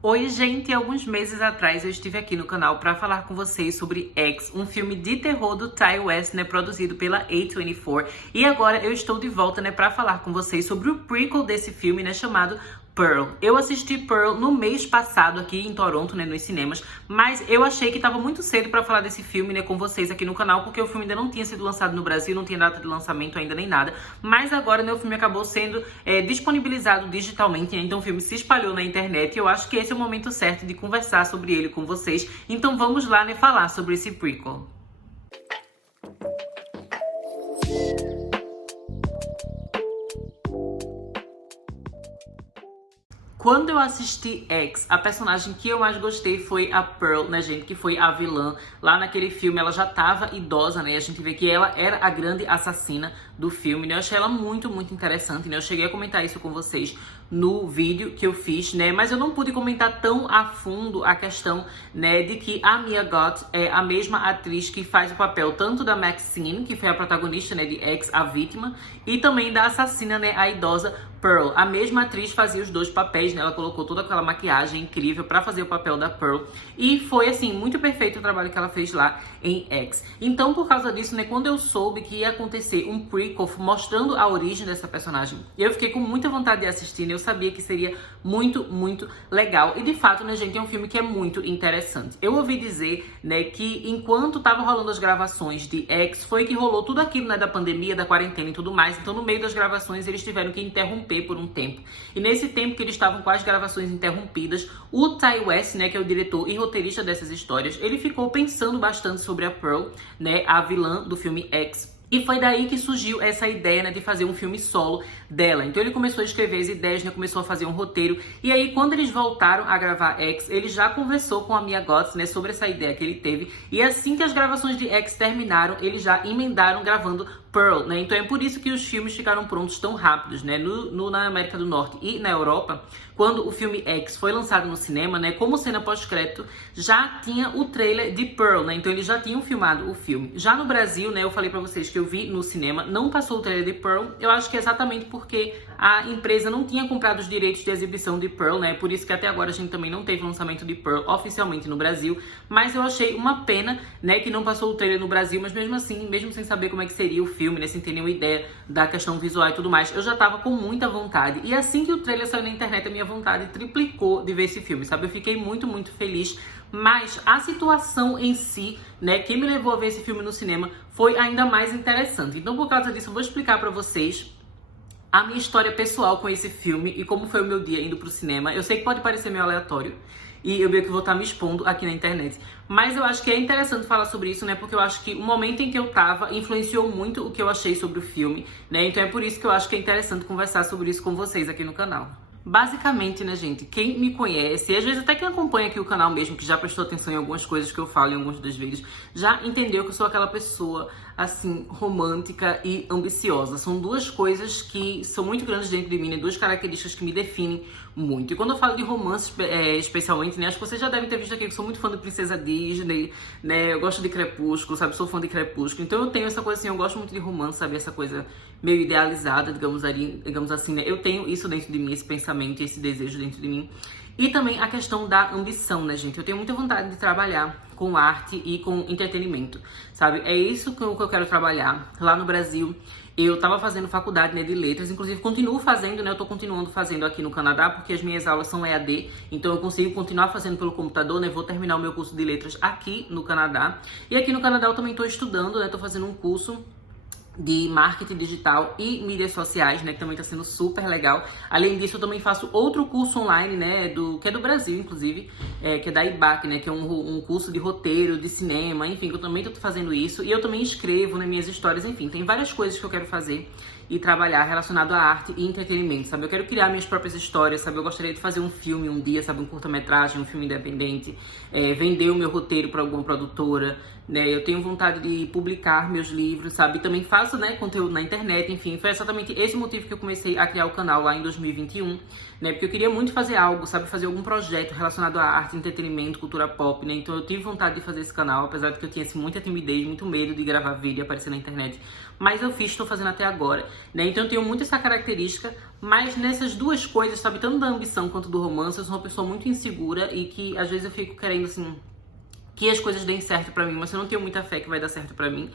Oi, gente! Alguns meses atrás eu estive aqui no canal para falar com vocês sobre X, um filme de terror do Ty West, produzido pela A24. E agora eu estou de volta, para falar com vocês sobre o prequel desse filme, chamado Pearl. Eu assisti Pearl no mês passado aqui em Toronto, nos cinemas, mas eu achei que estava muito cedo para falar desse filme, com vocês aqui no canal, porque o filme ainda não tinha sido lançado no Brasil, não tinha data de lançamento ainda nem nada. Mas agora, o filme acabou sendo disponibilizado digitalmente, então o filme se espalhou na internet e eu acho que esse é o momento certo de conversar sobre ele com vocês. Então vamos lá, falar sobre esse prequel. Quando eu assisti X, a personagem que eu mais gostei foi a Pearl, gente? Que foi a vilã. Lá naquele filme ela já tava idosa, E a gente vê que ela era a grande assassina do filme, Eu achei ela muito, muito interessante, Eu cheguei a comentar isso com vocês no vídeo que eu fiz, Mas eu não pude comentar tão a fundo a questão, de que a Mia Goth é a mesma atriz que faz o papel tanto da Maxine, que foi a protagonista, de X, a vítima, e também da assassina, a idosa Pearl. A mesma atriz fazia os dois papéis, Ela colocou toda aquela maquiagem incrível pra fazer o papel da Pearl. E foi, assim, muito perfeito o trabalho que ela fez lá em X. Então, por causa disso, quando eu soube que ia acontecer um prequel mostrando a origem dessa personagem, eu fiquei com muita vontade de assistir, Eu sabia que seria muito, muito legal. E, de fato, gente, é um filme que é muito interessante. Eu ouvi dizer, que enquanto tava rolando as gravações de X, foi que rolou tudo aquilo, da pandemia, da quarentena e tudo mais. Então, no meio das gravações, eles tiveram que interromper por um tempo. E nesse tempo que eles estavam com as gravações interrompidas, o Ty West, que é o diretor e roteirista dessas histórias, ele ficou pensando bastante sobre a Pearl, a vilã do filme X. E foi daí que surgiu essa ideia, de fazer um filme solo dela. Então ele começou a escrever as ideias, começou a fazer um roteiro. E aí, quando eles voltaram a gravar X, ele já conversou com a Mia Goth, sobre essa ideia que ele teve. E assim que as gravações de X terminaram, eles já emendaram gravando Pearl, Então é por isso que os filmes ficaram prontos tão rápidos, na América do Norte e na Europa, quando o filme X foi lançado no cinema, como cena pós-crédito, já tinha o trailer de Pearl, Então eles já tinham filmado o filme. Já no Brasil, eu falei pra vocês que eu vi no cinema, não passou o trailer de Pearl. Eu acho que é exatamente porque a empresa não tinha comprado os direitos de exibição de Pearl, Por isso que até agora a gente também não teve lançamento de Pearl oficialmente no Brasil. Mas eu achei uma pena, que não passou o trailer no Brasil, mas mesmo assim, mesmo sem saber como é que seria o filme, sem ter nenhuma ideia da questão visual e tudo mais, eu já tava com muita vontade. E assim que o trailer saiu na internet, a minha vontade triplicou de ver esse filme, Eu fiquei muito, muito feliz. Mas a situação em si, que me levou a ver esse filme no cinema, foi ainda mais interessante. Então, por causa disso, eu vou explicar pra vocês a minha história pessoal com esse filme e como foi o meu dia indo pro cinema. Eu sei que pode parecer meio aleatório e eu meio que vou estar me expondo aqui na internet, mas eu acho que é interessante falar sobre isso, porque eu acho que o momento em que eu tava influenciou muito o que eu achei sobre o filme, Então é por isso que eu acho que é interessante conversar sobre isso com vocês aqui no canal. Basicamente, gente, quem me conhece, e às vezes até quem acompanha aqui o canal mesmo, que já prestou atenção em algumas coisas que eu falo em alguns dos vídeos, já entendeu que eu sou aquela pessoa, assim, romântica e ambiciosa. São duas coisas que são muito grandes dentro de mim, duas características que me definem muito. E quando eu falo de romance, especialmente, acho que vocês já devem ter visto aqui que eu sou muito fã de Princesa Disney, Eu gosto de Crepúsculo, Sou fã de Crepúsculo. Então eu tenho essa coisa assim, eu gosto muito de romance, Essa coisa meio idealizada, digamos assim, Eu tenho isso dentro de mim, esse pensamento, esse desejo dentro de mim. E também a questão da ambição, gente? Eu tenho muita vontade de trabalhar com arte e com entretenimento, É isso que eu quero trabalhar. Lá no Brasil, eu tava fazendo faculdade, de letras, inclusive continuo fazendo, Eu tô continuando fazendo aqui no Canadá, porque as minhas aulas são EAD, então eu consigo continuar fazendo pelo computador, Vou terminar o meu curso de letras aqui no Canadá. E aqui no Canadá eu também tô estudando, Tô fazendo um curso de marketing digital e mídias sociais, que também tá sendo super legal. Além disso, eu também faço outro curso online, que é do Brasil, inclusive, que é da IBAC, que é um curso de roteiro, de cinema, enfim, que eu também tô fazendo isso. E eu também escrevo nas minhas histórias, enfim, tem várias coisas que eu quero fazer e trabalhar relacionado à arte e entretenimento, Eu quero criar minhas próprias histórias, Eu gostaria de fazer um filme um dia, um curta-metragem, um filme independente, vender o meu roteiro para alguma produtora, Eu tenho vontade de publicar meus livros, E também faço, conteúdo na internet, enfim. Foi exatamente esse motivo que eu comecei a criar o canal lá em 2021, né? Porque eu queria muito fazer algo, sabe? Fazer algum projeto relacionado à arte, entretenimento, cultura pop, né? Então eu tive vontade de fazer esse canal, apesar de que eu tinha assim, muita timidez, muito medo de gravar vídeo e aparecer na internet. Mas eu fiz, estou fazendo até agora, né? Então eu tenho muito essa característica, mas nessas duas coisas, sabe? Tanto da ambição quanto do romance, eu sou uma pessoa muito insegura e que às vezes eu fico querendo, assim, que as coisas deem certo pra mim, mas eu não tenho muita fé que vai dar certo pra mim.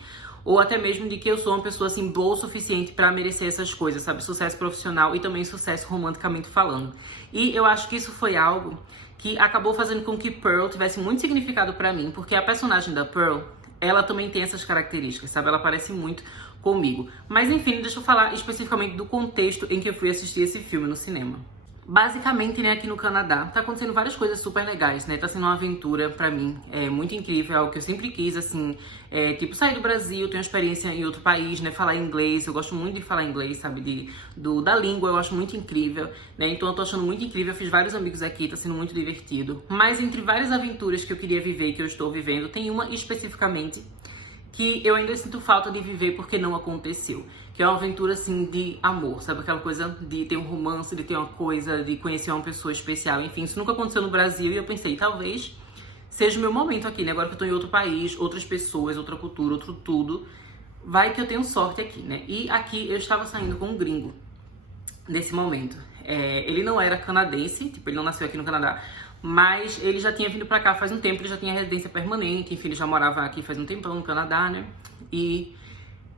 Ou até mesmo de que eu sou uma pessoa, assim, boa o suficiente pra merecer essas coisas, sabe? Sucesso profissional e também sucesso romanticamente falando. E eu acho que isso foi algo que acabou fazendo com que Pearl tivesse muito significado pra mim, porque a personagem da Pearl, ela também tem essas características, sabe? Ela parece muito comigo. Mas enfim, deixa eu falar especificamente do contexto em que eu fui assistir esse filme no cinema. Basicamente, né, aqui no Canadá, tá acontecendo várias coisas super legais, né? Tá sendo uma aventura pra mim, é muito incrível, é algo que eu sempre quis, assim, tipo, sair do Brasil, ter uma experiência em outro país, né? Falar inglês, eu gosto muito de falar inglês, sabe? Da língua, eu acho muito incrível, né? Então eu tô achando muito incrível, eu fiz vários amigos aqui, tá sendo muito divertido. Mas entre várias aventuras que eu queria viver e que eu estou vivendo, tem uma especificamente que eu ainda sinto falta de viver porque não aconteceu. Que é uma aventura, assim, de amor, sabe? Aquela coisa de ter um romance, de ter uma coisa, de conhecer uma pessoa especial. Enfim, isso nunca aconteceu no Brasil e eu pensei, talvez seja o meu momento aqui, né? Agora que eu tô em outro país, outras pessoas, outra cultura, outro tudo. Vai que eu tenho sorte aqui, né? E aqui eu estava saindo com um gringo nesse momento. Ele não era canadense, tipo, ele não nasceu aqui no Canadá, mas ele já tinha vindo pra cá faz um tempo, ele já tinha residência permanente, enfim, ele já morava aqui faz um tempão no Canadá, né? E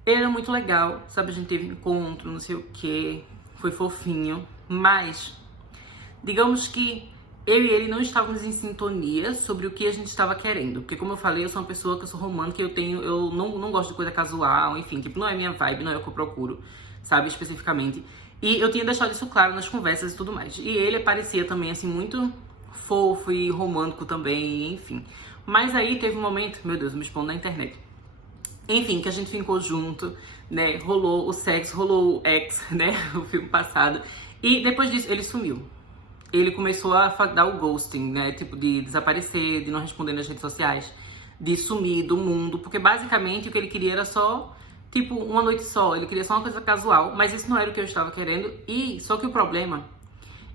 ele era muito legal, sabe? A gente teve encontro, não sei o que, foi fofinho, mas digamos que eu e ele não estávamos em sintonia sobre o que a gente estava querendo. Porque, como eu falei, eu sou uma pessoa que eu sou romântica, eu não gosto de coisa casual, enfim, tipo, não é minha vibe, não é o que eu procuro, sabe, especificamente. E eu tinha deixado isso claro nas conversas e tudo mais. E ele parecia também, assim, muito fofo e romântico também, enfim. Mas aí teve um momento, meu Deus, eu me expondo na internet. Enfim, que a gente ficou junto, né, rolou o sexo, rolou o ex, né, o filme passado. E depois disso, ele sumiu. Ele começou a dar o ghosting, né, tipo, de desaparecer, de não responder nas redes sociais, de sumir do mundo. Porque basicamente o que ele queria era só, tipo, uma noite só. Ele queria só uma coisa casual, mas isso não era o que eu estava querendo. E só que o problema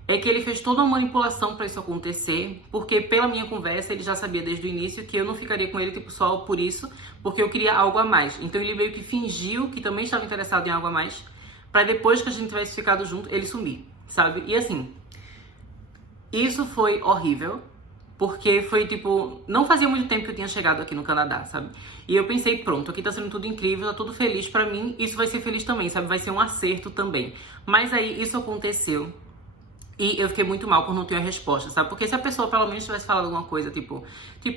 é que ele fez toda uma manipulação pra isso acontecer, porque pela minha conversa ele já sabia desde o início que eu não ficaria com ele, tipo, só por isso, porque eu queria algo a mais. Então ele meio que fingiu que também estava interessado em algo a mais, pra depois que a gente tivesse ficado junto, ele sumir, sabe? E assim, isso foi horrível, porque foi tipo, não fazia muito tempo que eu tinha chegado aqui no Canadá, sabe? E eu pensei, pronto, aqui tá sendo tudo incrível, tá tudo feliz pra mim, isso vai ser feliz também, sabe? Vai ser um acerto também. Mas aí isso aconteceu. E eu fiquei muito mal por não ter uma resposta, sabe? Porque se a pessoa pelo menos tivesse falado alguma coisa, tipo,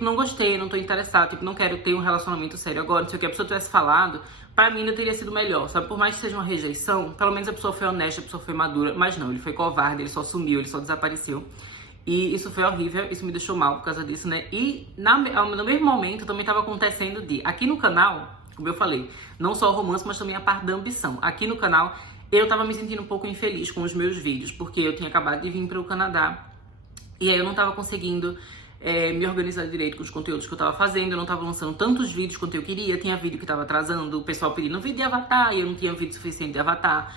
não gostei, não tô interessado, tipo, não quero ter um relacionamento sério agora, não sei o que, a pessoa tivesse falado, pra mim não teria sido melhor, sabe? Por mais que seja uma rejeição, pelo menos a pessoa foi honesta, a pessoa foi madura, mas não, ele foi covarde, ele só sumiu, ele só desapareceu. E isso foi horrível, isso me deixou mal por causa disso, né? E no mesmo momento também tava acontecendo aqui no canal, como eu falei, não só o romance, mas também a parte da ambição. Aqui no canal, eu tava me sentindo um pouco infeliz com os meus vídeos, porque eu tinha acabado de vir para o Canadá e aí eu não tava conseguindo me organizar direito com os conteúdos que eu tava fazendo, eu não tava lançando tantos vídeos quanto eu queria, tinha vídeo que tava atrasando, o pessoal pedindo vídeo de Avatar e eu não tinha vídeo suficiente de Avatar,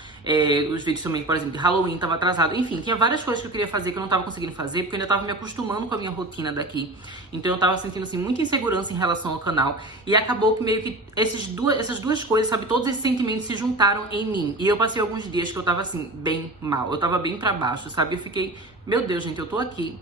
os vídeos também, por exemplo, de Halloween tava atrasado, enfim, tinha várias coisas que eu queria fazer que eu não tava conseguindo fazer, porque eu ainda tava me acostumando com a minha rotina daqui, então eu tava sentindo, assim, muita insegurança em relação ao canal, e acabou que meio que essas duas coisas, sabe, todos esses sentimentos se juntaram em mim, e eu passei alguns dias que eu tava, assim, bem mal, eu tava bem pra baixo, sabe, eu fiquei, meu Deus, gente, eu tô aqui,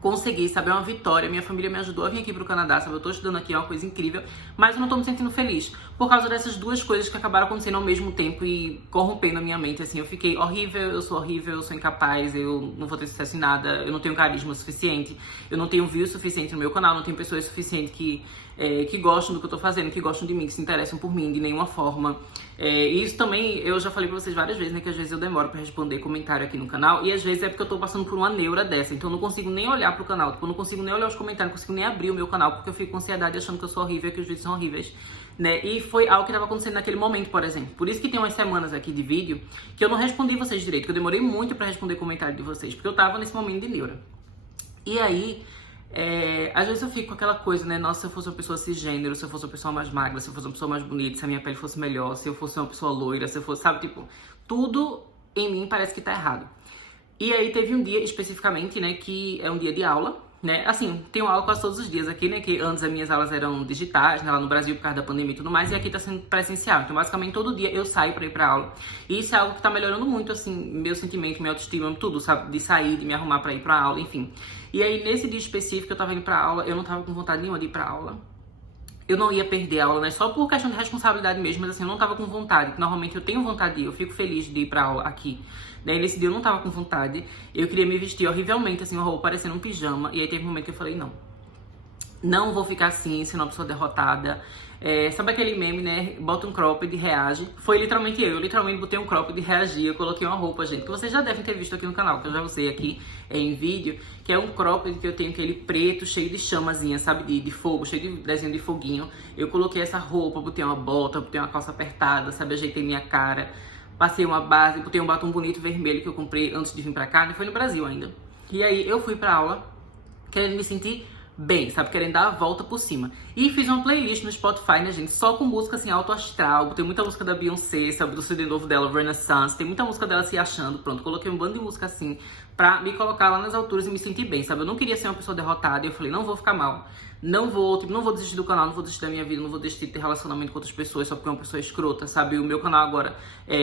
consegui, sabe, é uma vitória, minha família me ajudou a vir aqui pro Canadá, sabe, eu tô estudando aqui, é uma coisa incrível, mas eu não tô me sentindo feliz, por causa dessas duas coisas que acabaram acontecendo ao mesmo tempo e corrompendo a minha mente, assim, eu fiquei horrível, eu sou incapaz, eu não vou ter sucesso em nada, eu não tenho carisma suficiente, eu não tenho views suficiente no meu canal, não tenho pessoas suficientes que gostam do que eu tô fazendo, que gostam de mim, que se interessam por mim de nenhuma forma. E isso também, eu já falei pra vocês várias vezes, né, que às vezes eu demoro pra responder comentário aqui no canal, e às vezes é porque eu tô passando por uma neura dessa, então eu não consigo nem olhar pro canal, tipo, eu não consigo nem olhar os comentários, não consigo nem abrir o meu canal, porque eu fico com ansiedade achando que eu sou horrível, que os vídeos são horríveis, né, e foi algo que tava acontecendo naquele momento, por exemplo. Por isso que tem umas semanas aqui de vídeo que eu não respondi vocês direito, que eu demorei muito pra responder comentário de vocês, porque eu tava nesse momento de neura. E aí, às vezes eu fico com aquela coisa, né? Nossa, se eu fosse uma pessoa cisgênero, se eu fosse uma pessoa mais magra, se eu fosse uma pessoa mais bonita, se a minha pele fosse melhor, se eu fosse uma pessoa loira, se eu fosse, sabe, tipo, tudo em mim parece que tá errado. E aí teve um dia especificamente, né, que é um dia de aula, né, assim, tenho aula quase todos os dias aqui, né, que antes as minhas aulas eram digitais, né, lá no Brasil por causa da pandemia e tudo mais, e aqui tá sendo presencial, então basicamente todo dia eu saio pra ir pra aula, e isso é algo que tá melhorando muito, assim, meu sentimento, minha autoestima, tudo, sabe, de sair, de me arrumar pra ir pra aula, enfim. E aí nesse dia específico eu tava indo pra aula, eu não tava com vontade nenhuma de ir pra aula, eu não ia perder a aula, né? Só por questão de responsabilidade mesmo, mas assim, eu não tava com vontade. Normalmente eu tenho vontade de ir, eu fico feliz de ir pra aula aqui. Daí nesse dia eu não tava com vontade. Eu queria me vestir horrivelmente, assim, uma roupa parecendo um pijama. E aí teve um momento que eu falei, não vou ficar assim, sendo uma pessoa derrotada. Sabe aquele meme, né? Bota um cropped e reage. Foi literalmente eu literalmente botei um cropped e reagi. Eu coloquei uma roupa, gente, que vocês já devem ter visto aqui no canal, que eu já usei aqui em vídeo, que é um cropped que eu tenho aquele preto, cheio de chamazinha, sabe? De fogo, cheio de desenho de foguinho. Eu coloquei essa roupa, botei uma bota, botei uma calça apertada, sabe? Ajeitei minha cara, passei uma base, botei um batom bonito vermelho que eu comprei antes de vir pra cá, né? Foi no Brasil ainda. E aí eu fui pra aula, querendo me sentir bem, sabe, querendo dar a volta por cima. E fiz uma playlist no Spotify, né, gente, só com música, assim, alto astral. Tem muita música da Beyoncé, sabe, do CD novo dela, Renaissance. Tem muita música dela se achando, pronto. Coloquei um bando de música, assim, pra me colocar lá nas alturas e me sentir bem, sabe. Eu não queria ser uma pessoa derrotada e eu falei, não vou ficar mal. Não vou desistir do canal, não vou desistir da minha vida, não vou desistir de ter relacionamento com outras pessoas só porque é uma pessoa escrota, sabe? O meu canal agora,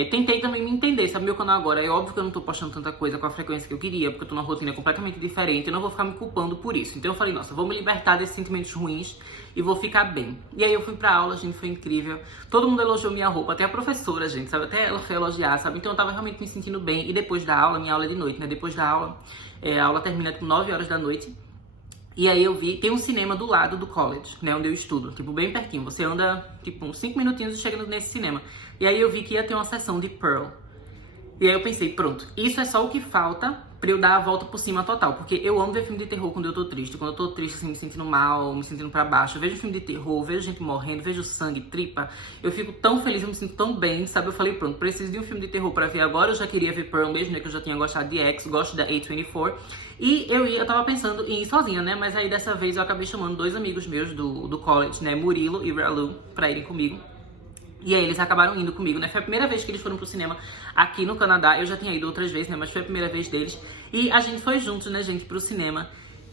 tentei também me entender, sabe? Meu canal agora, é óbvio que eu não tô postando tanta coisa com a frequência que eu queria, porque eu tô numa rotina completamente diferente, eu não vou ficar me culpando por isso. Então eu falei, nossa, vou me libertar desses sentimentos ruins e vou ficar bem. E aí eu fui pra aula, gente, foi incrível. Todo mundo elogiou minha roupa, até a professora, gente, sabe? Até ela foi elogiar, sabe? Então eu tava realmente me sentindo bem. E depois da aula, minha aula é de noite, né? Depois da aula, a aula termina tipo 9 horas da noite. E aí eu vi, tem um cinema do lado do college, né, onde eu estudo, tipo, bem pertinho. Você anda, tipo, uns 5 minutinhos e chega nesse cinema. E aí eu vi que ia ter uma sessão de Pearl. E aí eu pensei, pronto, isso é só o que falta pra eu dar a volta por cima total. Porque eu amo ver filme de terror quando eu tô triste. Quando eu tô triste, assim, me sentindo mal, me sentindo pra baixo. Eu vejo filme de terror, vejo gente morrendo, vejo sangue, tripa. Eu fico tão feliz, eu me sinto tão bem, sabe? Eu falei, pronto, preciso de um filme de terror pra ver agora. Eu já queria ver Pearl mesmo, né? Que eu já tinha gostado de X, gosto da A24. E eu tava pensando em ir sozinha, né? Mas aí dessa vez eu acabei chamando 2 amigos meus do college, né? Murilo e Ralu, pra irem comigo. E aí eles acabaram indo comigo, né? Foi a primeira vez que eles foram pro cinema aqui no Canadá. Eu já tinha ido outras vezes, né? Mas foi a primeira vez deles. E a gente foi juntos, né, gente, pro cinema.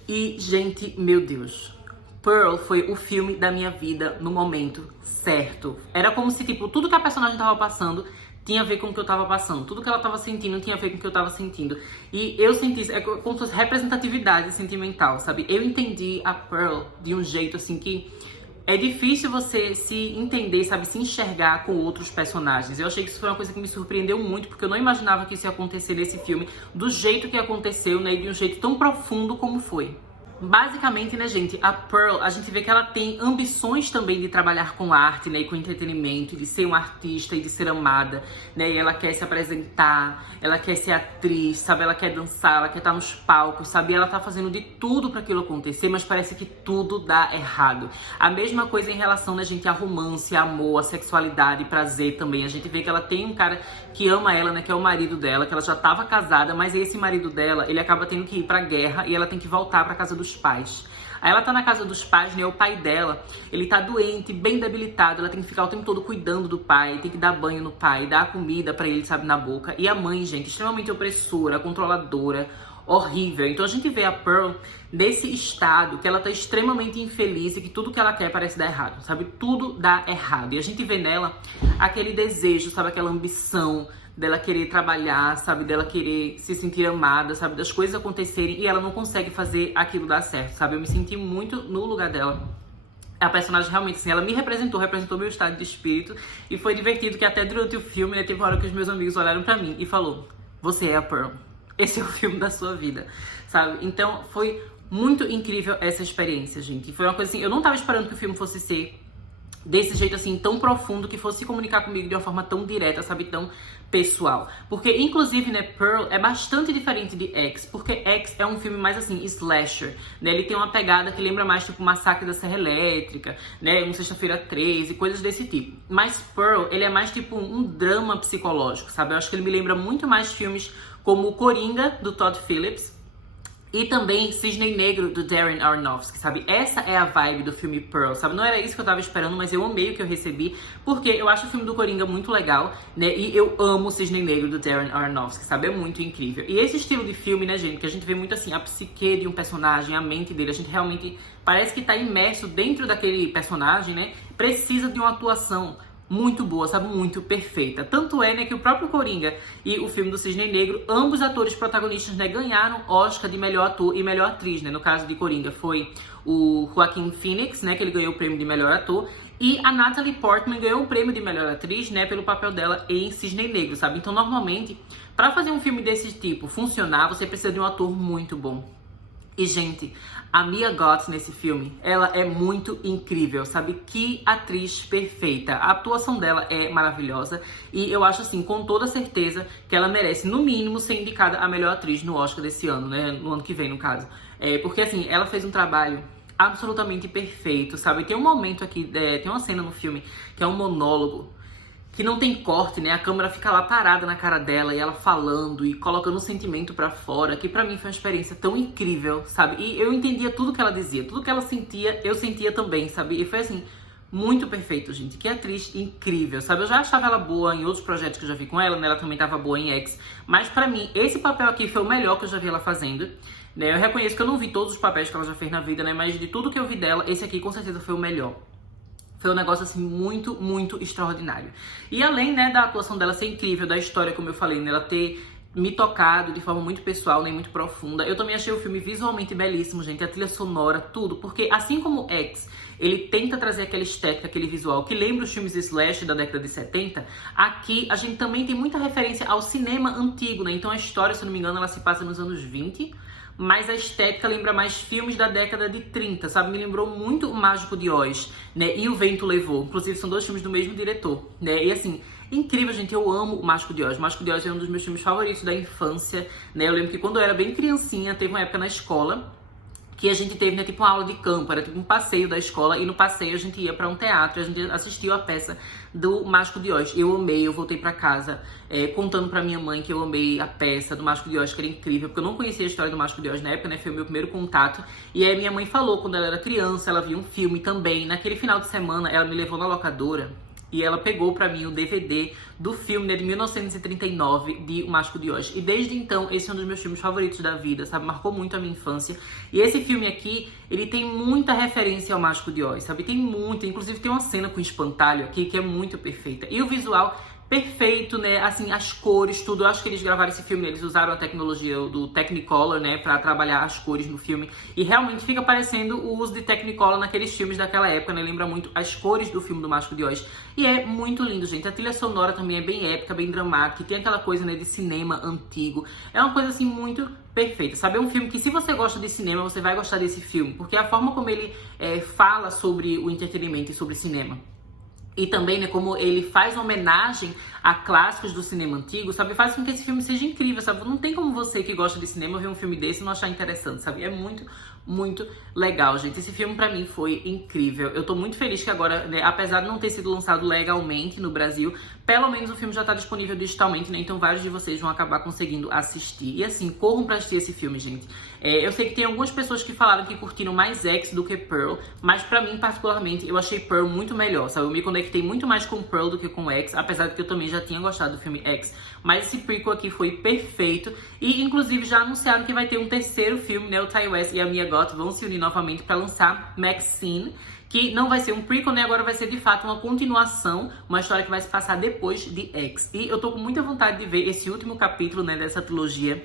E, gente, meu Deus, Pearl foi o filme da minha vida no momento certo. Era como se, tipo, tudo que a personagem tava passando tinha a ver com o que eu tava passando. Tudo que ela tava sentindo tinha a ver com o que eu tava sentindo. E eu senti, é como se fosse representatividade sentimental, sabe? Eu entendi a Pearl de um jeito, assim, que é difícil você se entender, sabe, se enxergar com outros personagens. Eu achei que isso foi uma coisa que me surpreendeu muito, porque eu não imaginava que isso ia acontecer nesse filme do jeito que aconteceu, né, e de um jeito tão profundo como foi. Basicamente, né, gente, a Pearl, a gente vê que ela tem ambições também de trabalhar com arte, né, e com entretenimento, de ser uma artista e de ser amada, né, e ela quer se apresentar, ela quer ser atriz, sabe, ela quer dançar, ela quer estar nos palcos, sabe, e ela tá fazendo de tudo pra aquilo acontecer, mas parece que tudo dá errado. A mesma coisa em relação, né, gente, a romance, a amor, a sexualidade, prazer também. A gente vê que ela tem um cara que ama ela, né, que é o marido dela, que ela já tava casada, mas esse marido dela, ele acaba tendo que ir pra guerra e ela tem que voltar pra casa dos pais. Aí ela tá na casa dos pais, né? O pai dela, ele tá doente, bem debilitado. Ela tem que ficar o tempo todo cuidando do pai, tem que dar banho no pai, dar comida pra ele, sabe, na boca. E a mãe, gente, extremamente opressora, controladora, horrível. Então a gente vê a Pearl nesse estado que ela tá extremamente infeliz e que tudo que ela quer parece dar errado, sabe? Tudo dá errado. E a gente vê nela aquele desejo, sabe? Aquela ambição dela querer trabalhar, sabe, dela querer se sentir amada, sabe, das coisas acontecerem e ela não consegue fazer aquilo dar certo, sabe? Eu me senti muito no lugar dela. A personagem realmente, assim, ela me representou meu estado de espírito e foi divertido que até durante o filme, né, teve uma hora que os meus amigos olharam pra mim e falou, você é a Pearl, esse é o filme da sua vida, sabe? Então foi muito incrível essa experiência, gente. Foi uma coisa assim, eu não tava esperando que o filme fosse ser desse jeito assim, tão profundo, que fosse se comunicar comigo de uma forma tão direta, sabe, tão pessoal. Porque, inclusive, né, Pearl é bastante diferente de X, porque X é um filme mais, assim, slasher, né, ele tem uma pegada que lembra mais, tipo, Massacre da Serra Elétrica, né, um Sexta-feira 13, coisas desse tipo. Mas Pearl, ele é mais, tipo, um drama psicológico, sabe, eu acho que ele me lembra muito mais filmes como o Coringa, do Todd Phillips, E também Cisne Negro, do Darren Aronofsky, sabe? Essa é a vibe do filme Pearl, sabe? Não era isso que eu tava esperando, mas eu amei o que eu recebi, porque eu acho o filme do Coringa muito legal, né? E eu amo Cisne Negro, do Darren Aronofsky, sabe? É muito incrível. E esse estilo de filme, né, gente? Que a gente vê muito assim, a psique de um personagem, a mente dele, a gente realmente parece que tá imerso dentro daquele personagem, né? Precisa de uma atuação muito boa, sabe? Muito perfeita. Tanto é, né, que o próprio Coringa e o filme do Cisne Negro, ambos atores protagonistas, né, ganharam Oscar de melhor ator e melhor atriz, né? No caso de Coringa foi o Joaquin Phoenix, né, que ele ganhou o prêmio de melhor ator, e a Natalie Portman ganhou o prêmio de melhor atriz, né, pelo papel dela em Cisne Negro, sabe? Então, normalmente, para fazer um filme desse tipo funcionar, você precisa de um ator muito bom. E, gente, a Mia Goth nesse filme, ela é muito incrível, sabe? Que atriz perfeita. A atuação dela é maravilhosa e eu acho, assim, com toda certeza que ela merece, no mínimo, ser indicada a melhor atriz no Oscar desse ano, né? No ano que vem, no caso. Porque, assim, ela fez um trabalho absolutamente perfeito, sabe? Tem um momento aqui, tem uma cena no filme que é um monólogo que não tem corte, né? A câmera fica lá parada na cara dela e ela falando e colocando um sentimento pra fora, que pra mim foi uma experiência tão incrível, sabe? E eu entendia tudo que ela dizia, tudo que ela sentia, eu sentia também, sabe? E foi assim, muito perfeito, gente. Que atriz incrível, sabe? Eu já achava ela boa em outros projetos que eu já vi com ela, né? Ela também tava boa em X, mas pra mim, esse papel aqui foi o melhor que eu já vi ela fazendo, né? Eu reconheço que eu não vi todos os papéis que ela já fez na vida, né? Mas de tudo que eu vi dela, esse aqui com certeza foi o melhor. Foi um negócio, assim, muito, muito extraordinário. E além, né, da atuação dela ser incrível, da história, como eu falei, né, ela ter me tocado de forma muito pessoal, né, muito profunda, eu também achei o filme visualmente belíssimo, gente. A trilha sonora, tudo. Porque, assim como X, ele tenta trazer aquela estética, aquele visual que lembra os filmes slash da década de 70, aqui a gente também tem muita referência ao cinema antigo, né? Então a história, se eu não me engano, ela se passa nos anos 20, mas a estética lembra mais filmes da década de 30, sabe? Me lembrou muito o Mágico de Oz, né? E O Vento Levou. Inclusive, são dois filmes do mesmo diretor, né? E assim, incrível, gente. Eu amo o Mágico de Oz. O Mágico de Oz é um dos meus filmes favoritos da infância, né? Eu lembro que quando eu era bem criancinha, teve uma época na escola que a gente teve, né, tipo uma aula de campo, era tipo um passeio da escola, e no passeio a gente ia pra um teatro, a gente assistiu a peça do Mágico de Oz. Eu amei, eu voltei pra casa contando pra minha mãe que eu amei a peça do Mágico de Oz, que era incrível, porque eu não conhecia a história do Mágico de Oz na época, né, foi o meu primeiro contato, e aí minha mãe falou, quando ela era criança, ela viu um filme também, naquele final de semana ela me levou na locadora, e ela pegou pra mim o DVD do filme, né, de 1939, de O Mágico de Oz. E desde então, esse é um dos meus filmes favoritos da vida, sabe? Marcou muito a minha infância. E esse filme aqui, ele tem muita referência ao Mágico de Oz, sabe? Tem muita. Inclusive tem uma cena com espantalho aqui que é muito perfeita. E o visual perfeito, né? Assim, as cores, tudo. Eu acho que eles gravaram esse filme, eles usaram a tecnologia do Technicolor, né? Pra trabalhar as cores no filme. E realmente fica parecendo o uso de Technicolor naqueles filmes daquela época, né? Lembra muito as cores do filme do Mágico de Oz. E é muito lindo, gente. A trilha sonora também é bem épica, bem dramática. Tem aquela coisa, né, de cinema antigo. É uma coisa, assim, muito perfeita, sabe? É um filme que, se você gosta de cinema, você vai gostar desse filme. Porque a forma como ele fala sobre o entretenimento e sobre cinema, e também, né, como ele faz uma homenagem a clássicos do cinema antigo, sabe? Faz com que esse filme seja incrível, sabe? Não tem como você que gosta de cinema ver um filme desse e não achar interessante, sabe? É muito, muito legal, gente. Esse filme pra mim foi incrível. Eu tô muito feliz que agora, né, apesar de não ter sido lançado legalmente no Brasil, pelo menos o filme já tá disponível digitalmente, né? Então vários de vocês vão acabar conseguindo assistir. E assim, corram pra assistir esse filme, gente. Eu sei que tem algumas pessoas que falaram que curtiram mais X do que Pearl, mas pra mim, particularmente, eu achei Pearl muito melhor, sabe? Eu me conectei muito mais com Pearl do que com X, apesar de que eu também já tinha gostado do filme X. Mas esse prequel aqui foi perfeito. E, inclusive, já anunciaram que vai ter um terceiro filme, né? O Ty West e a Mia Goth vão se unir novamente pra lançar Maxine, que não vai ser um prequel, né? Agora vai ser, de fato, uma continuação, uma história que vai se passar depois de X. E eu tô com muita vontade de ver esse último capítulo, né, dessa trilogia.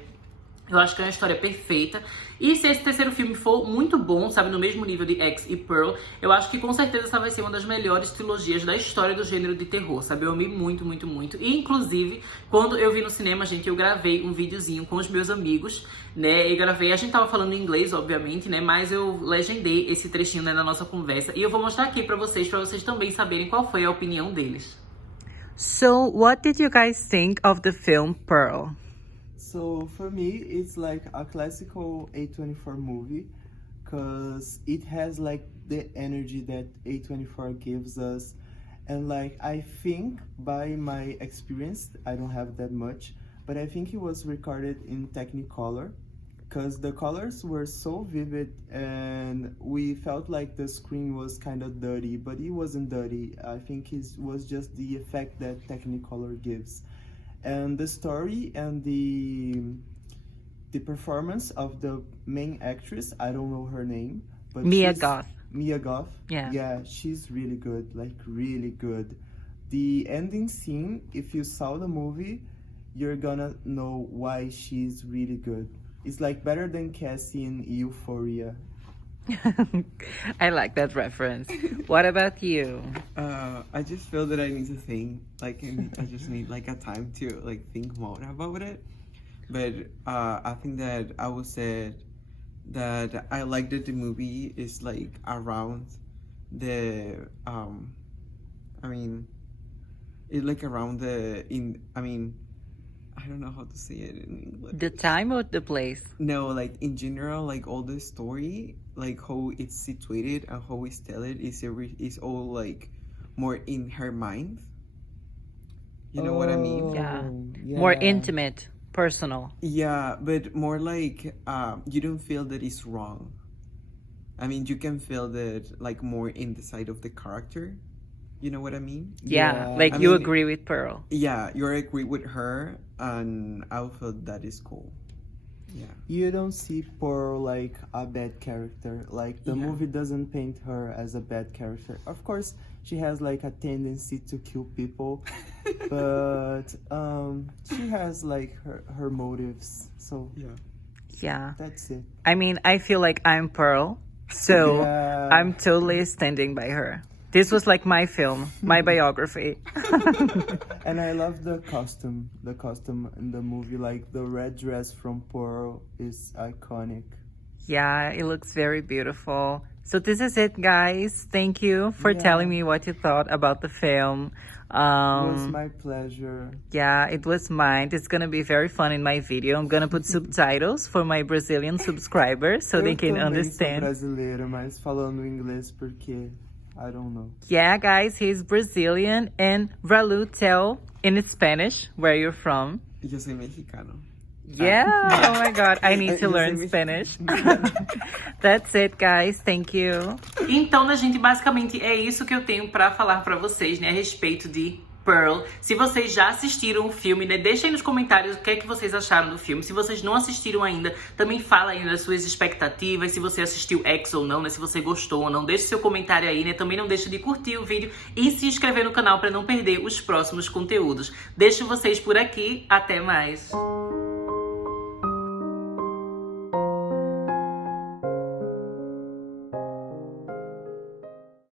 Eu acho que é uma história perfeita. E se esse terceiro filme for muito bom, sabe, no mesmo nível de X e Pearl, eu acho que com certeza essa vai ser uma das melhores trilogias da história do gênero de terror, sabe? Eu amei muito, muito, muito. E, inclusive, quando eu vi no cinema, gente, eu gravei um videozinho com os meus amigos, né? E gravei, a gente tava falando em inglês, obviamente, né? Mas eu legendei esse trechinho, né, da nossa conversa. E eu vou mostrar aqui pra vocês também saberem qual foi a opinião deles. So, what did you guys think of the film Pearl? So for me, it's like a classical A24 movie because it has like the energy that A24 gives us. And like, I think by my experience, I don't have that much, but I think it was recorded in Technicolor because the colors were so vivid and we felt like the screen was kind of dirty, but it wasn't dirty. I think it was just the effect that Technicolor gives. And the story and the performance of the main actress, I don't know her name, but Mia Goth. Mia Goth. Yeah. Yeah, she's really good, like really good. The ending scene, if you saw the movie, you're gonna know why she's really good. It's like better than Cassie in Euphoria. I like that reference. What about you? I just feel that I need to think, like, I just need like a time to like think more about it. But I think that I would say that I like that the movie is like around the I mean, it like around the I don't know how to say it in English. The time or the place? No, like in general, like all the story, like how it's situated and how it's tell it is all like more in her mind. You know what I mean? Yeah. Oh, More yeah. intimate, personal. Yeah, but more like you don't feel that it's wrong. I mean, you can feel that like more in the side of the character. You know what I mean? Yeah, Yeah. like I you mean- agree with Pearl. Yeah, you agree with her, and I feel that is cool. Yeah. You don't see Pearl like a bad character. Like the Yeah. movie doesn't paint her as a bad character. Of course, she has like a tendency to kill people, but she has like her motives. So Yeah. Yeah. that's it. I mean, I feel like I'm Pearl, so Yeah. I'm totally standing by her. This was like my film, my biography. And I love the costume. The costume in the movie, like the red dress from Pearl, is iconic. Yeah, it looks very beautiful. So this is it, guys. Thank you for Yeah. telling me what you thought about the film. It was my pleasure. Yeah, it was mine. It's gonna be very fun in my video. I'm gonna put subtitles for my Brazilian subscribers so they Eu can também sou understand. brasileiro, mas falando inglês porque I don't know. Yeah, guys, he's Brazilian. And Ralu, tell in Spanish where you're from. Yo soy mexicano. Yeah, oh my god, I need to Yo soy learn mexicano. Spanish. That's it, guys. Thank you. Então, né, gente, basicamente é isso que eu tenho pra falar pra vocês, né, a respeito de Pearl. Se vocês já assistiram o filme, né, deixem aí nos comentários o que é que vocês acharam do filme. Se vocês não assistiram ainda, também fala aí das suas expectativas, se você assistiu X ou não, né, se você gostou ou não. Deixe seu comentário aí, né, também não deixe de curtir o vídeo e se inscrever no canal pra não perder os próximos conteúdos. Deixo vocês por aqui, até mais.